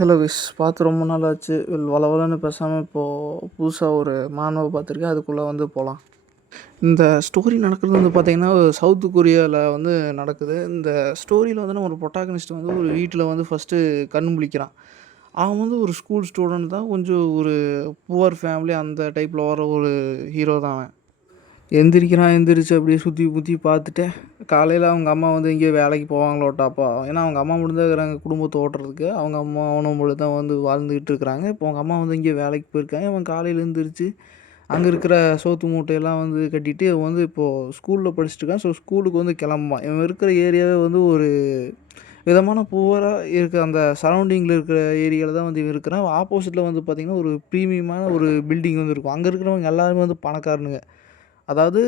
Hello wish பார்த்து ரொம்ப நாள் ஆச்சு. வளவலன்னு பேசாமல் இப்போது புதுசாக ஒரு மாணவ பார்த்துருக்கேன். அதுக்குள்ளே வந்து போகலாம். இந்த ஸ்டோரி நடக்கிறது வந்து பார்த்திங்கன்னா சவுத்து கொரியாவில் வந்து நடக்குது. இந்த ஸ்டோரியில் வந்து ஒரு ப்ரொட்டாகனிஸ்ட் வந்து ஒரு வீட்டில் வந்து ஃபஸ்ட்டு கண் முழிக்கிறான். அவன் வந்து ஒரு ஸ்கூல் ஸ்டூடெண்ட் தான். கொஞ்சம் ஒரு புவர் ஃபேமிலி அந்த டைப்பில் வர ஒரு ஹீரோ தான் அவன். எந்திரிக்கிறான். எந்திரிச்சு அப்படியே சுற்றி முற்றி பார்த்துட்டு காலையில் அவங்க அம்மா வந்து எங்கேயோ வேலைக்கு போவாங்களோட்டாப்பா. ஏன்னா அவங்க அம்மா மட்டும் தான் இருக்கிறாங்க குடும்பத்தை ஓட்டுறதுக்கு. அவங்க அம்மா அவனும் மட்டும் தான் வந்து வாழ்ந்துக்கிட்டு இருக்கிறாங்க. இப்போ அவங்க அம்மா வந்து எங்கேயோ வேலைக்கு போயிருக்காங்க. அவன் காலையில் எழுந்திரிச்சு அங்கே இருக்கிற சோத்து மூட்டையெல்லாம் வந்து கட்டிட்டு இவன் வந்து இப்போது ஸ்கூலில் படிச்சுட்டு இருக்கான். ஸோ ஸ்கூலுக்கு வந்து கிளம்புவான். இவன் இருக்கிற ஏரியாவே வந்து ஒரு விதமான புவராக இருக்க அந்த சரௌண்டிங்கில் இருக்கிற ஏரியாவில் தான் வந்து இவன் இருக்கிறான். ஆப்போசிட்டில் வந்து பார்த்திங்கன்னா ஒரு ப்ரீமியமான ஒரு பில்டிங் வந்து இருக்கும். அங்கே இருக்கிறவங்க எல்லாருமே வந்து பணக்காரனுங்க. அதாவது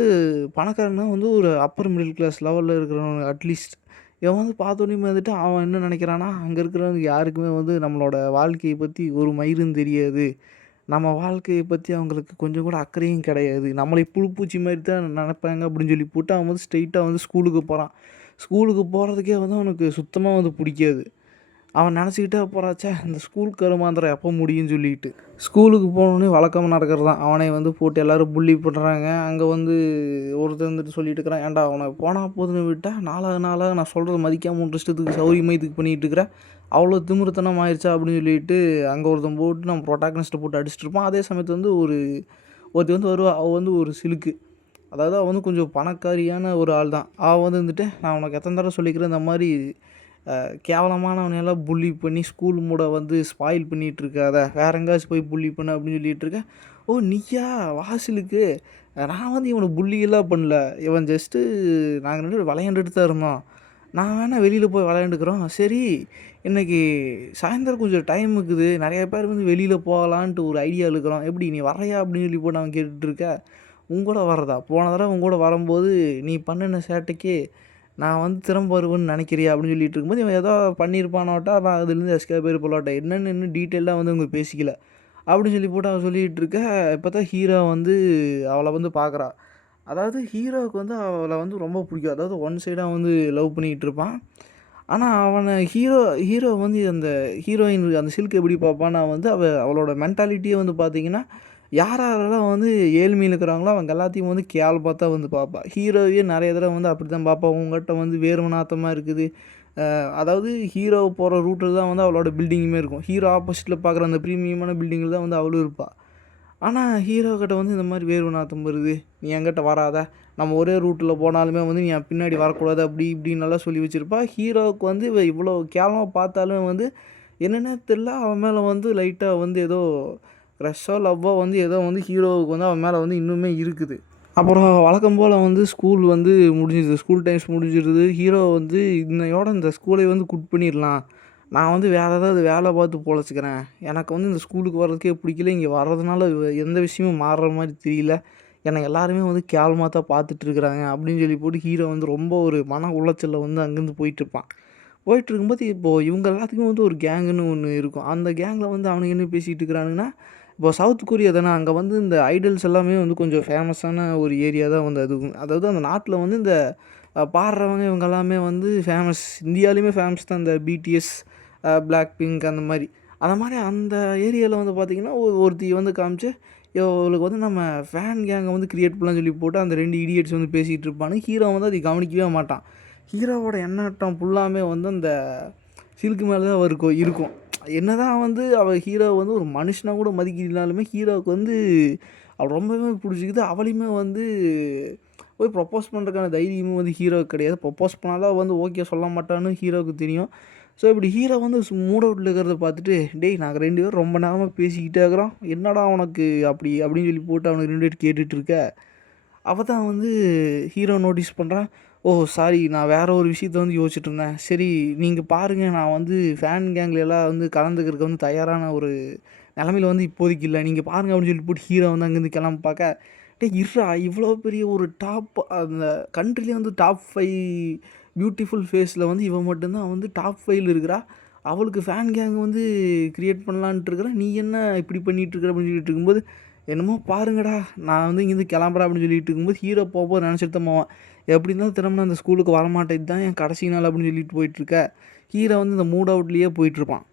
பணக்காரன்னா வந்து ஒரு அப்பர் மிடில் கிளாஸ் லெவலில் இருக்கிறவங்க அட்லீஸ்ட். இவன் வந்து பார்த்தோன்னேயுமே வந்துட்டு அவன் என்ன நினைக்கிறான்னா, அங்கே இருக்கிறவங்க யாருக்குமே வந்து நம்மளோட வாழ்க்கையை பற்றி ஒரு மயிரும் தெரியாது. நம்ம வாழ்க்கையை பற்றி அவங்களுக்கு கொஞ்சம் கூட அக்கறையும் கிடையாது. நம்மளை புழு பூச்சி மாரி தான் நினைப்பாங்க அப்படின்னு சொல்லி போட்டு அவன் வந்து ஸ்ட்ரெயிட்டாக வந்து ஸ்கூலுக்கு போகிறான். ஸ்கூலுக்கு போகிறதுக்கே வந்து அவனுக்கு சுத்தமாக வந்து பிடிக்காது. அவன் நினச்சிக்கிட்டே போகிறான், ச்சே இந்த ஸ்கூல் கருமாந்திரம் எப்போ முடியும்னு சொல்லிட்டு. ஸ்கூலுக்கு போனோடனே வழக்கமாக நடக்கிறது தான். அவனை வந்து போட்டு எல்லோரும் புல்லி பண்ணுறாங்க. அங்கே வந்து ஒருத்தன் வந்துட்டு சொல்லிட்டு இருக்கிறான், ஏன்டா அவனை போனால் போதுன்னு விட்டால் நாளாக நாளாக நான் சொல்கிறத மதிக்காமல் உன் இஷ்டத்துக்கு சௌரியமாக இதுக்கு பண்ணிகிட்டு இருக்கிற, அவ்வளோ திமிருத்தனம் ஆயிடுச்சா அப்படின்னு சொல்லிட்டு அங்கே ஒருத்தன் போட்டு நம்ம ப்ரொட்டாகனிஸ்ட்டை போட்டு அடிச்சுட்டு இருப்பான். அதே சமயத்தில் வந்து ஒருத்தி வந்து வருவா. அவள் வந்து ஒரு சிலுக்கு. அதாவது அவள் வந்து கொஞ்சம் பணக்காரியான ஒரு ஆள் தான். அவள் வந்து வந்துட்டு, நான் உனக்கு எத்தனை தடவை சொல்லிக்கிறேன் இந்த மாதிரி கேவலமானவனையெல்லாம் புல்லி பண்ணி ஸ்கூல் மூட வந்து ஸ்பாயில் பண்ணிகிட்டு இருக்காத, வேற எங்கேயாச்சும் போய் புல்லி பண்ணு அப்படின்னு சொல்லிட்டு இருக்கேன். ஓ நீயா வாசலுக்கு? நான் வந்து இவனை புல்லியெல்லாம் பண்ணல. இவன் ஜஸ்ட்டு நாங்கள் 2 பேரும் விளையாண்டுட்டு தான் இருந்தோம். நான் வேணா வெளியில் போய் விளையாண்டுக்கிறோம். சரி இன்றைக்கி சாயந்தரம் கொஞ்சம் டைம் இருக்குது. நிறைய பேர் வந்து வெளியில் போகலான்ட்டு ஒரு ஐடியாவில் இருக்கிறோம். எப்படி நீ வர்றியா அப்படின்னு சொல்லி போட்டு அவன் கேட்டுட்ருக்க. உங்கூட வர்றதா? போன தடவை உங்கூட வரும்போது நீ பண்ணின சேட்டைக்கு நான் வந்து திரும்ப வருவேன்னு நினைக்கிறியா அப்படின்னு சொல்லிட்டு இருக்கும்போது, இவன் ஏதோ பண்ணியிருப்பானாட்டா. அவன் அதுலேருந்து எஸ்கேப் ஆகிருப்பாளாட்ட. என்னன்னு இன்னும் டீட்டெயிலாக வந்து அவங்க பேசிக்கல. அப்படின்னு சொல்லி போட்டு அவன் சொல்லிகிட்டு இருக்க. இப்போ தான் ஹீரோ வந்து அவளை வந்து பார்க்குறா. அதாவது ஹீரோவுக்கு வந்து அவளை வந்து ரொம்ப பிடிக்கும். அதாவது ஒன் சைடாக வந்து லவ் பண்ணிகிட்டு இருப்பான். ஆனால் அவனை ஹீரோ வந்து அந்த ஹீரோயின் அந்த சில்க் எப்படி பார்ப்பான்னா வந்து அவளோட மென்டாலிட்டியே வந்து பார்த்திங்கன்னா, யாரெல்லாம் வந்து ஏழ்மையில இருக்கிறாங்களோ அவங்க எல்லாத்தையும் வந்து கேவலமா தான் வந்து பார்ப்பா. ஹீரோவையே நிறைய தடவ வந்து அப்படி தான் பார்ப்பா. உங்ககிட்ட வந்து வேர்வை நாத்தமா இருக்குது. அதாவது ஹீரோ போகிற ரூட்டில் தான் வந்து அவளோட பில்டிங்குமே இருக்கும். ஹீரோ ஆப்போசிட்டில் பார்க்குற அந்த ப்ரீமியமான பில்டிங்கில் தான் வந்து அவளும் இருப்பா. ஆனால் ஹீரோ கிட்ட வந்து இந்த மாதிரி வேர்வை நாத்தம் வருது, நீ என்கிட்ட வராத, நம்ம ஒரே ரூட்டில் போனாலுமே வந்து நீ என் பின்னாடி வரக்கூடாது அப்படி இப்படின்னெல்லாம் சொல்லி வச்சுருப்பா. ஹீரோவுக்கு வந்து இவ இவ்வளோ கேவலமாக பார்த்தாலும் வந்து என்னன்னே தெரில, அவன் மேலே வந்து லைட்டாக வந்து ஏதோ க்ரஷ்ஷோ லவ்வோ வந்து ஏதோ வந்து ஹீரோவுக்கு வந்து அவன் மேலே வந்து இன்னுமே இருக்குது. அப்புறம் வழக்கம் போல் வந்து ஸ்கூல் வந்து முடிஞ்சிடுது. ஸ்கூல் டைம்ஸ் முடிஞ்சிடுது. ஹீரோ வந்து இன்னையோட இந்த ஸ்கூலை வந்து குட் பண்ணிடலாம். நான் வந்து வேறு ஏதாவது வேலை பார்த்து பொழைச்சிக்கிறேன். எனக்கு வந்து இந்த ஸ்கூலுக்கு வர்றதுக்கே பிடிக்கல. இங்கே வர்றதுனால எந்த விஷயமும் மாறுற மாதிரி தெரியல. என்னை எல்லாருமே வந்து கேவலமாக தான் பார்த்துட்டு இருக்கிறாங்க அப்படின்னு சொல்லி போட்டு ஹீரோ வந்து ரொம்ப ஒரு மன உளைச்சலில் வந்து அங்கேருந்து போயிட்டுருப்பான். போயிட்டுருக்கும்போது இப்போது இவங்க எல்லாத்துக்கும் வந்து ஒரு கேங்குன்னு ஒன்று இருக்கும். அந்த கேங்கில் வந்து அவனுங்க என்ன பேசிகிட்டு இருக்கிறானுங்கன்னா, இப்போ சவுத் கொரியா தானே, அங்கே வந்து இந்த ஐடல்ஸ் எல்லாமே வந்து கொஞ்சம் ஃபேமஸான ஒரு ஏரியா தான் வந்து அது. அதாவது அந்த நாட்டில் வந்து இந்த பாடுறவங்க இவங்க எல்லாமே வந்து ஃபேமஸ். இந்தியாவிலேயுமே ஃபேமஸ் தான் இந்த பிடிஎஸ், பிளாக் பிங்க் அந்த மாதிரி. அந்த மாதிரி அந்த ஏரியாவில் வந்து பார்த்திங்கன்னா ஒருத்தி வந்து காமிச்சு, இவளுக்கு வந்து நம்ம ஃபேன் கேங்கை வந்து கிரியேட் பண்ணலாம்னு சொல்லி போட்டு அந்த 2 இடியட்ஸ் வந்து பேசிகிட்டு இருப்பானுங்க. ஹீரோ வந்து அதை கவனிக்கவே மாட்டான். ஹீரோவோட எண்ணாட்டம் ஃபுல்லாமே வந்து அந்த சில்க்கு மேலே தான் இருக்கும். என்னதான் வந்து அவள் ஹீரோ வந்து ஒரு மனுஷனாக கூட மதிக்கலனாலுமே ஹீரோவுக்கு வந்து அவள் ரொம்பவே பிடிச்சிக்குது. அவளையுமே வந்து போய் ப்ரப்போஸ் பண்ணுறதுக்கான தைரியமும் வந்து ஹீரோவுக்கு கிடையாது. ப்ரப்போஸ் பண்ணாலும் வந்து ஓகே சொல்ல மாட்டான்னு ஹீரோவுக்கு தெரியும். ஸோ இப்படி ஹீரோ வந்து மூட் அவுட்டில் இருக்கிறத பார்த்துட்டு, டேய் நாங்கள் 2 பேரும் ரொம்ப நேரமாக பேசிக்கிட்டே இருக்கிறோம், என்னடா உனக்கு அப்படி அப்படின்னு சொல்லி போட்டு அவனுக்கு 2 பேரும் கேட்டுட்டு இருக்க. அப்போ தான் வந்து ஹீரோ நோட்டீஸ் பண்ணுறான். ஓ சாரி, நான் வேறு ஒரு விஷயத்த வந்து யோசிச்சுட்டு இருந்தேன். சரி நீங்கள் பாருங்கள், நான் வந்து ஃபேன் கேங்கில் எல்லாம் வந்து கலந்துக்கிறதுக்கு வந்து தயாரான ஒரு நிலமையில வந்து இப்போதைக்கு இல்லை, நீங்கள் பாருங்கள் அப்படின்னு சொல்லி போட்டு ஹீரோ வந்து அங்கேருந்து கிளம்ப பார்க்க, டேய் இருடா, இவ்வளோ பெரிய ஒரு டாப் அந்த கண்ட்ரிலே வந்து டாப் 5 பியூட்டிஃபுல் ஃபேஸில் வந்து இவன் மட்டும்தான் வந்து டாப் 5ல் இருக்கிறா. அவளுக்கு ஃபேன் கேங் வந்து கிரியேட் பண்ணலான்ட்டு இருக்கிற, நீ என்ன இப்படி பண்ணிகிட்டு இருக்கிற அப்படின்னு சொல்லிட்டு இருக்கும்போது, என்னமோ பாருங்கடா நான் வந்து இங்கேருந்து கிளம்புறேன் அப்படின்னு சொல்லிட்டு இருக்கும்போது ஹீரோ போகும்போது நினச்சிட்டு தான் போவான். எப்படி இருந்தாலும் திரும்ப அந்த ஸ்கூலுக்கு வரமாட்டேன், இதுதான் என் கடைசி நாள் அப்படின்னு சொல்லிட்டு போயிட்டுருக்க. ஹீரோ வந்து இந்த மூட் அவுட்லேயே போயிட்டுருப்பான்.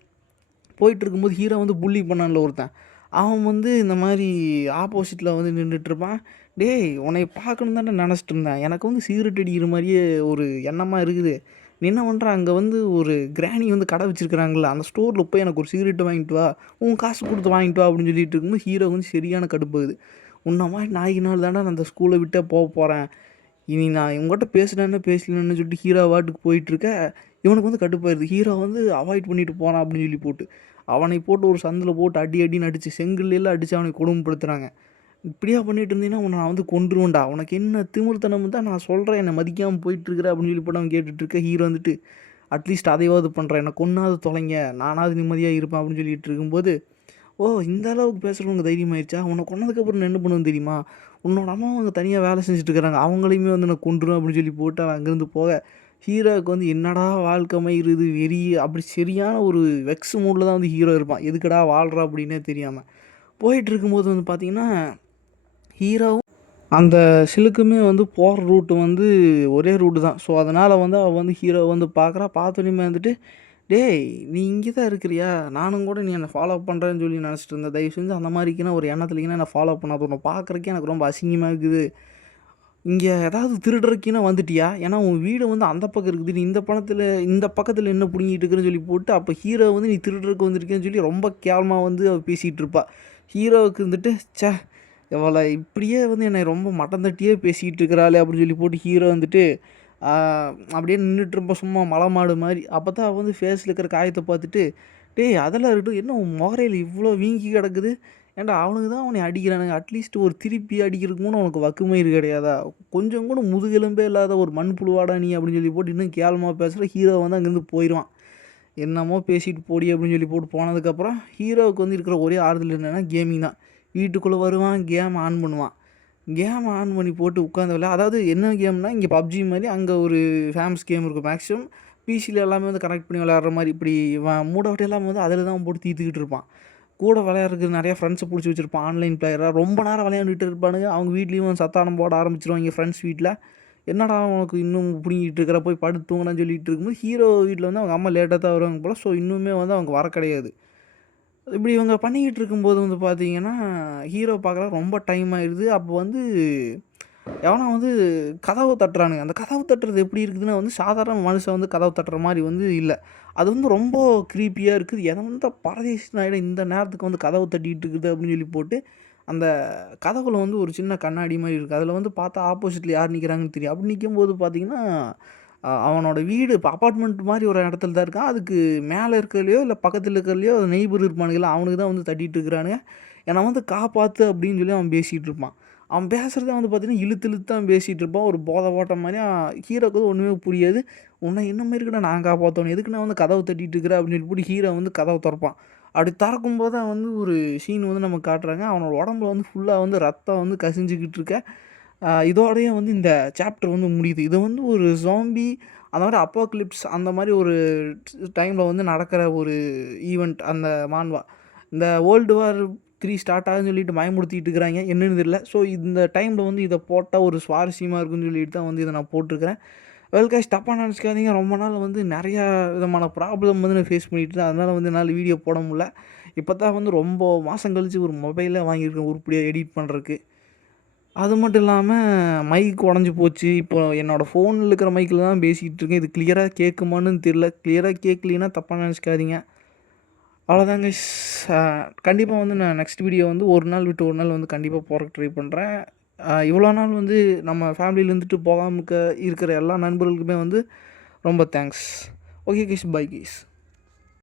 போயிட்டுருக்கும்போது ஹீரோ வந்து புல்லி பண்ணான்ல ஒருத்தன், அவன் வந்து இந்த மாரி ஆப்போசிட்டில வந்து நின்னுட்டுருப்பான். "டேய் உன்னைய பார்க்கணுன்னு தான்டா நெனச்சிட்டு இருந்தேன். எனக்கு வந்து சிகரெட் அடிக்கிற மாரியே ஒரு எண்ணமா இருக்குது. நீ என்ன பண்ற, அங்க வந்து ஒரு கிராணி வந்து கடை வச்சிருக்கிறாங்கல்ல, அந்த ஸ்டோர்ல போய் எனக்கு ஒரு சிகரெட் வாங்கிட்டு வா. உன் காசு குடுத்து வாங்கிட்டு வா" அப்படின்னு சொல்லிட்டு இருக்கும்போது, ஹீரோ வந்து சரியான கடுப்பாகுது. "உன்ன மாரி நாய்க்குனால தான்டா நான் அந்த ஸ்கூல விட்டே போறேன். இனி நான் இவங்ககிட்ட பேசுனேன்னு பேசலன்னு சொல்லிட்டு ஹீரோ பாட்டுக்கு போயிட்டுருக்க, இவனுக்கு வந்து கடுப்பாயிருது. ஹீரோ வந்து அவாய்ட் பண்ணிட்டு போறான் அப்படின்னு சொல்லி போட்டு. அவனை போட்டு ஒரு சந்தில போட்டு அடி அடின்னு அடிச்சு, செங்கல்லலாம் அடிச்சு அவனை கொடுமைப்படுத்துறாங்க. "இப்படியா பண்ணிட்டு இருந்தீன்னா, உன்ன நான் வந்து கொன்றுவேன்டா. உனக்கு என்ன திமிருத்தனம் இருந்தா நான் சொல்றேன், என்ன மதிக்காம போயிட்டுருக்குற" அப்படின்னு சொல்லி போட்டு அவன் கேட்டுட்டு இருக்க, ஹீரோ வந்துட்டு, "அட்லீஸ்ட் அதையாவது பண்றேன். என்ன கொன்னாவது தொலைங்க. நானாவது நிம்மதியா இருப்பேன்" அப்படின்னு சொல்லிட்டு இருக்கும்போது, "ஓ! இந்த அளவுக்கு பேசுறவனுக்கு தைரியமாயிருச்சா? உன்ன கொன்னதுக்கப்புறம் நான் என்ன பண்ணுவேன் தெரியுமா? உன்னோட அம்மாவும் அங்க தனியா வேலை செஞ்சுட்டு இருக்கிறாங்க. அவங்களையுமே வந்து நான் கொன்றுவேன்" அப்படின்னு சொல்லி போட்டு அவன் அங்கேருந்து போக, ஹீரோவுக்கு வந்து என்னடா வாழ்க்கை அமையுறது, வெறி அப்படி சரியான ஒரு வெக்ஸ் மூட்ல தான் வந்து ஹீரோ இருப்பான். எதுக்குடா வாழ்றோம் அப்படின்னே தெரியாம. போயிட்டுருக்கும்போது வந்து பார்த்தீங்கன்னா, ஹீரோவும் அந்த சிலுக்குமே வந்து போற ரூட் வந்து ஒரே ரூட்டு தான். ஸோ, அதனால வந்து அவ வந்து ஹீரோவ வந்து பார்க்குறா. பார்த்தோனயுமே வந்துட்டு, "டேய்! நீ இங்க தான் இருக்கிறியா? நானும் கூட நீ என்ன ஃபாலோ பண்றேன்னு சொல்லி நெனச்சிட்டு இருந்தேன். தயவு செஞ்சு அந்த மாரிக்கினா ஒரு எண்ணத்துலக்கினா என்ன ஃபாலோ பண்ணாத. உன்ன பார்க்குறக்கே எனக்கு ரொம்ப அசிங்கமா இருக்குது. இங்க ஏதாவது திருடுறதுக்குனா வந்துட்டியா? ஏன்னா உன் வீடு வந்து அந்த பக்கம் இருக்குது. நீ இந்த பக்கத்துல என்ன புடுங்கிட்டு இருக்கிறன்னு" சொல்லி போட்டு, அப்ப ஹீரோ வந்து "நீ திருடுறதுக்கு வந்திருக்கேன்னு" சொல்லி ரொம்ப கேவலமா வந்து அவ பேசிட்டு இருப்பா. ஹீரோவுக்கு வந்துட்டு, "ச்சே! இவள இப்படியே வந்து என்னை ரொம்ப மட்டம் தட்டியே பேசிக்கிட்டு இருக்கிறாளே" அப்படின்னு சொல்லி போட்டு ஹீரோ வந்துட்டு, ஆ அப்படியே நின்னுட்டுருப்பான் சும்மா மலை மாடு மாரி. அப்பதான் அவ வந்து ஃபேஸ்ல இருக்கிற காயத்த பார்த்துட்டு, "டேய் அதெல்லாம் இருக்கட்டும், என்ன உன் முகரையில இவ்ளோ வீங்கி கிடக்குது? ஏன்டா அவனுங்க தான் உன்னைய அடிக்கிறானுங்க. அட்லீஸ்ட் ஒரு திருப்பி அடிக்கிறதுக்கு கூட உனக்கு வக்குமயிரு கிடையாதா? கொஞ்சம் கூட முதுகெலும்பே இல்லாத ஒரு மண்புழுவாடா நீ" அப்படின்னு சொல்லி போட்டு இன்னும் கேவலமா பேசுற. ஹீரோ வந்து அங்கேருந்து போயிருவான். என்னமோ பேசிட்டு போடி அப்படின்னு சொல்லி போட்டு போனதுக்கப்புறம், ஹீரோவுக்கு வந்து இருக்கிற ஒரே ஆறுதல் என்னன்னா கேமிங் தான். வீட்டுக்குள்ளே வருவான், கேம் ஆன் பண்ணுவான். கேம் ஆன் பண்ணி போட்டு உட்காந்து அதாவது என்ன கேம்னா, இங்கே PUBG மாரி அங்கே ஒரு ஃபேமஸ் கேம் இருக்கும். மேக்ஸிமம் பிசில எல்லாமே வந்து கனெக்ட் பண்ணி விளையாடுற மாரி, இப்படி மூட் எல்லாமே வந்து அதில தான் போட்டு தீர்த்துக்கிட்டு இருப்பான். கூட விளையாடுறதுக்கு நெறைய ஃப்ரெண்ட்ஸ புடிச்சு வச்சிருப்பான். ஆன்லைன் பிளேயரா ரொம்ப நேரம் விளையாண்டுட்டு இருப்பானுங்க. அவங்க வீட்லயும் சத்தானம் போட ஆரம்பிச்சுருவாய்ங்க ஃப்ரெண்ட்ஸ் வீட்ல. "என்னடா உனக்கு இன்னும் புடுங்கிட்டு இருக்கிற, போய் படுத்து தூங்குடான்னு" சொல்லிட்டு இருக்கும்போது, ஹீரோ வீட்ல வந்து அவங்க அம்மா லேட்டா தான் வருவாங்க போல. ஸோ, இன்னுமே வந்து அவங்க வர கிடையாது. இப்படி இவங்க பண்ணிக்கிட்டு இருக்கும்போது வந்து பார்த்தீங்கன்னா, ஹீரோ பார்க்குறான் ரொம்ப டைம் ஆயிருது. அப்போ வந்து எவனோ வந்து கதவ தட்டுறானுங்க. அந்த கதவு தட்டுறது எப்படி இருக்குதுன்னா வந்து, சாதாரண மனுஷன் வந்து கதவு தட்டுற மாரி வந்து இல்ல. அது வந்து ரொம்ப கிரீப்பியா இருக்குது. எவன்டா பரதேசி நாயுடா இந்த நேரத்துக்கு வந்து கதவு தட்டிட்டு இருக்குது அப்படின்னு சொல்லி போட்டு, அந்த கதவுல வந்து ஒரு சின்ன கண்ணாடி மாரி இருக்கு. அதில வந்து பார்த்தா ஆப்போசிட்ல யார் நிக்கிறாங்கன்னு தெரியும். அப்படி நிக்கும்போது பார்த்தீங்கன்னா, அவனோட வீடு இப்ப அபார்ட்மெண்ட் மாரி ஒரு இடத்துல தான் இருக்கான். அதுக்கு மேல இருக்கிறதுலயோ, இல்ல பக்கத்துல இருக்கிறதுலயோ நெய்பர் இருப்பானுங்கல்ல, அவனுக்கு தான் வந்து தட்டிட்டு இருக்கிறானுங்க. என்ன வந்து காப்பாத்து அப்படின்னு சொல்லி அவன் பேசிட்டு இருப்பான். அவன் பேசுறதே வந்து பார்த்தீங்கன்னா, இழுத்து இழுத்து தான் பேசிட்டு இருப்பான். ஒரு போதை ஓட்ட மாரி. ஹீரோக்கு வந்து ஒண்ணுமே புரியாது. "உன்ன என்ன மாரிக்குடா நான் காப்பாத்தணும்? எதுக்கு நான் வந்து கதவ தட்டிட்டு இருக்கிற?" அப்படின்னு சொல்லி போட்டு ஹீரோ வந்து கதவ தொறப்பான். அப்படி தொறக்கும்போது தான் வந்து ஒரு சீன் வந்து நமக்கு காட்டுறாங்க. அவனோட உடம்புல வந்து ஃபுல்லா வந்து ரத்தம் வந்து கசிஞ்சுகிட்டு இருக்க. இதோடயே வந்து இந்த சாப்டர் வந்து முடியுது. இது வந்து ஒரு ஸாம்பி அந்த மாரி அப்போகலிப்ஸ் அந்த மாரி ஒரு டைம்ல வந்து நடக்கிற ஒரு ஈவென்ட் அந்த மான்வா. இந்த வேர்ல்டு வார் 3 ஸ்டார்ட் ஆகுதுன்னு சொல்லிட்டு பயமுறுத்திட்டு இருக்கிறாய்ங்க. என்னன்னு தெரியல. ஸோ, இந்த டைம்ல வந்து இத போட்டா ஒரு சுவாரஸ்யமா இருக்குன்னு சொல்லிட்டு தான் வந்து இத நான் போட்டிருக்கிறேன். வெல் கைஸ், தப்பா நெனச்சுக்காதீங்க. ரொம்ப நாள் வந்து நெறையா விதமான ப்ராப்ளம் வந்து நான் ஃபேஸ் பண்ணிட்டு இருந்தேன். அதனால வந்து என்னால வீடியோ போட முடியல. இப்ப தான் வந்து ரொம்ப மாசம் கழிச்சு ஒரு மொபைலே வாங்கியிருக்கேன் உருப்படியா எடிட் பண்றதுக்கு. அது மட்டும் இல்லாம மைக் உடைஞ்சு போச்சு. இப்போ என்னோட ஃபோன்ல இருக்கிற மைக்ல தான் பேசிட்டு இருக்கேன். இது கிளியரா கேட்குமான்னு தெரியல. கிளியரா கேட்கலைன்னா தப்பா நெனச்சுக்காதீங்க. அவ்வளோதாங்க ஸ் அ கண்டிப்பா வந்து நான் நெக்ஸ்ட் வீடியோ வந்து ஒரு நாள் விட்டு ஒரு நாள் வந்து கண்டிப்பா போடுறதுக்கு ட்ரை பண்றேன். இவ்வளோ நாள் வந்து நம்ம ஃபேமிலில இருந்துட்டு போகாம இருக்கிற எல்லா நண்பர்களுக்குமே வந்து ரொம்ப thanks. Okay guys, bye guys.